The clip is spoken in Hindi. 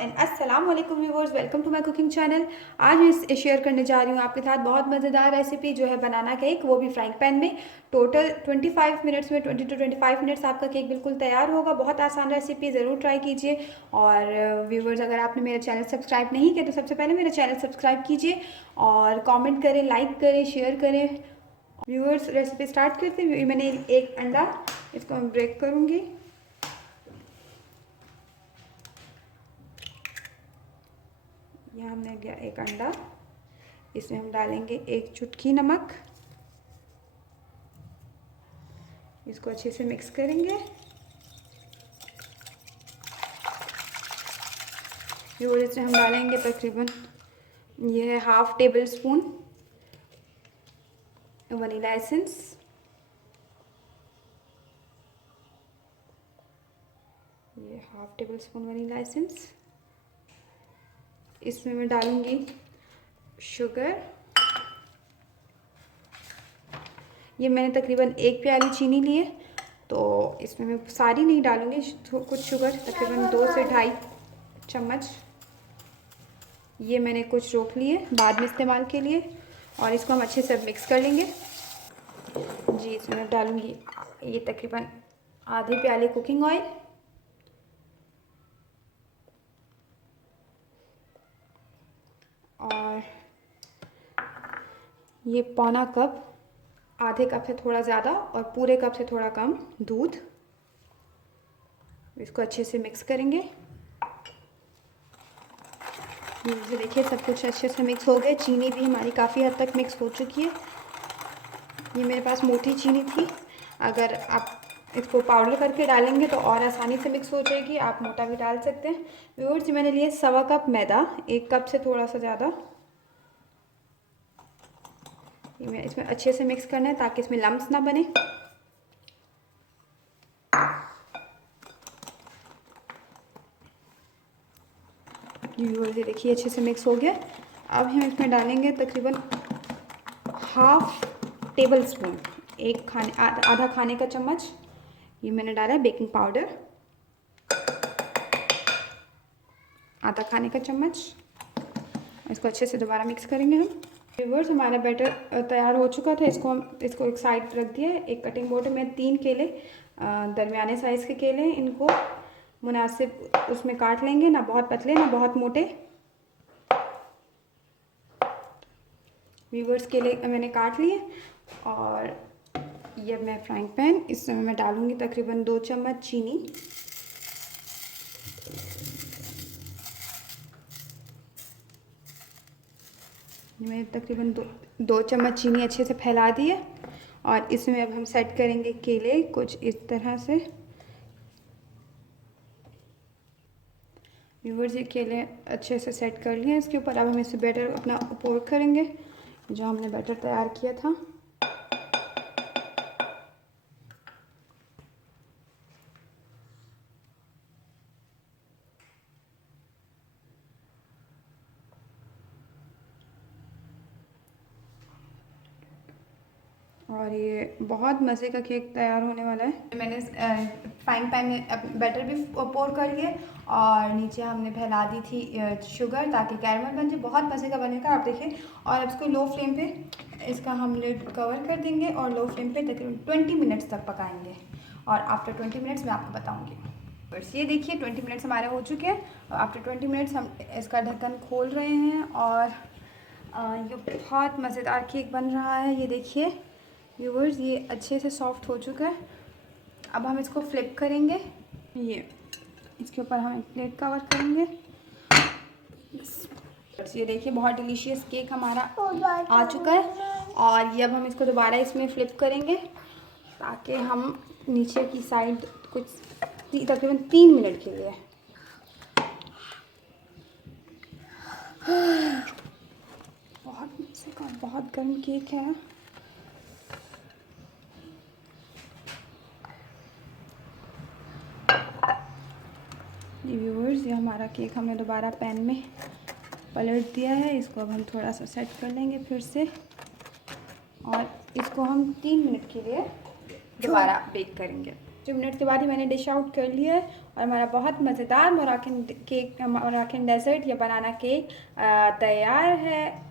एंड अस्सलाम वालेकुम viewers, welcome to my cooking channel. आज मैं शेयर करने जा रही हूँ आपके साथ बहुत मज़ेदार रेसिपी जो है बनाना केक, वो भी फ्राइंग पैन में। टोटल 25 मिनट्स में 20 to 25 मिनट्स आपका केक बिल्कुल तैयार होगा। बहुत आसान रेसिपी, ज़रूर ट्राई कीजिए। और व्यूअर्स, अगर आपने मेरा चैनल सब्सक्राइब नहीं किया तो सबसे पहले मेरा चैनल सब्सक्राइब कीजिए और कॉमेंट करें, लाइक करें, शेयर करें। व्यूअर्स, रेसिपी स्टार्ट करते हैं। मैंने एक अंडा, इसको मैं ब्रेक करूँगी। यहाँ हमने लिया एक अंडा, इसमें हम डालेंगे एक चुटकी नमक। इसको अच्छे से मिक्स करेंगे। और इसमें हम डालेंगे तकरीबन ये है 1/2 टेबल स्पून वनीला एसेंस। ये 1/2 टेबल स्पून वनीला एसेंस। इसमें मैं डालूंगी शुगर। ये मैंने तकरीबन 1 प्याली चीनी ली है, तो इसमें मैं सारी नहीं डालूंगी, कुछ शुगर तकरीबन 2 से 2.5 चम्मच। ये मैंने कुछ रोक लिए बाद में इस्तेमाल के लिए, और इसको हम अच्छे से मिक्स कर लेंगे। जी, इसमें मैं डालूंगी ये तकरीबन आधे प्याले कुकिंग ऑयल, और ये पौना कप, आधे कप से थोड़ा ज़्यादा और पूरे कप से थोड़ा कम दूध। इसको अच्छे से मिक्स करेंगे। ये देखिए, सब कुछ अच्छे से मिक्स हो गए। चीनी भी हमारी काफ़ी हद तक मिक्स हो चुकी है। ये मेरे पास मोटी चीनी थी, अगर आप इसको पाउडर करके डालेंगे तो और आसानी से मिक्स हो जाएगी। आप मोटा भी डाल सकते हैं। व्यूअर्स, मैंने लिए 1/2 कप मैदा, 1 कप से थोड़ा सा ज़्यादा। ये इसमें अच्छे से मिक्स करना है ताकि इसमें लम्स ना बने। व्यूअर्स, ये देखिए अच्छे से मिक्स हो गया। अब हम इसमें डालेंगे तकरीबन 1/2 टेबल स्पून, आधा खाने का चम्मच ये मैंने डाला है बेकिंग पाउडर, आधा खाने का चम्मच। इसको अच्छे से दोबारा मिक्स करेंगे हम। व्यूअर्स, हमारा बैटर तैयार हो चुका था। इसको एक साइड रख दिया है। एक कटिंग बोर्ड में 3 केले, दरमियाने साइज़ के केले, इनको मुनासिब उसमें काट लेंगे, ना बहुत पतले ना बहुत मोटे। व्यूअर्स, केले मैंने काट लिए, और ये मैं फ्राइंग पैन, इसमें मैं डालूँगी तकरीबन 2 चम्मच चीनी। मैंने तकरीबन 2 चम्मच चीनी अच्छे से फैला दी है, और इसमें अब हम सेट करेंगे केले कुछ इस तरह से। व्यूअर्स, ये केले अच्छे से सेट कर लिए। इसके ऊपर अब हम इसे बैटर अपना पोर करेंगे, जो हमने बैटर तैयार किया था। और ये बहुत मज़े का केक तैयार होने वाला है। मैंने फ्राइंग पैन में बैटर भी पोर कर लिए, और नीचे हमने फैला दी थी शुगर, ताकि कैरमल बन जाए। बहुत मज़े का बनेगा, आप देखिए। और अब इसको लो फ्लेम पे इसका हम लिड कवर कर देंगे, और लो फ्लेम पे तकरीबन 20 मिनट्स तक पकाएंगे, और आफ्टर 20 मिनट्स मैं आपको बताऊँगी। बस ये देखिए 20 मिनट्स हमारे हो चुके हैं। और आफ्टर 20 मिनट्स हम इसका ढक्कन खोल रहे हैं, और ये बहुत मज़ेदार केक बन रहा है। ये देखिए व्यूअर्स, ये अच्छे से सॉफ्ट हो चुका है। अब हम इसको फ्लिप करेंगे। ये इसके ऊपर हम एक प्लेट कवर करेंगे। ये देखिए, बहुत डिलीशियस केक हमारा आ चुका है। और ये अब हम इसको दोबारा इसमें फ्लिप करेंगे, ताकि हम नीचे की साइड कुछ तकरीबन 3 मिनट के लिए। बहुत मज़े का, बहुत गर्म केक है। व्यूअर्स, ये हमारा केक हमने दोबारा पैन में पलट दिया है। इसको अब हम थोड़ा सा सेट कर लेंगे फिर से, और इसको हम 3 मिनट के लिए दोबारा बेक करेंगे। जो मिनट के बाद ही मैंने डिश आउट कर लिया है और हमारा बहुत मज़ेदार मोराकन केक, मोराकन डेज़र्ट या बनाना केक तैयार है।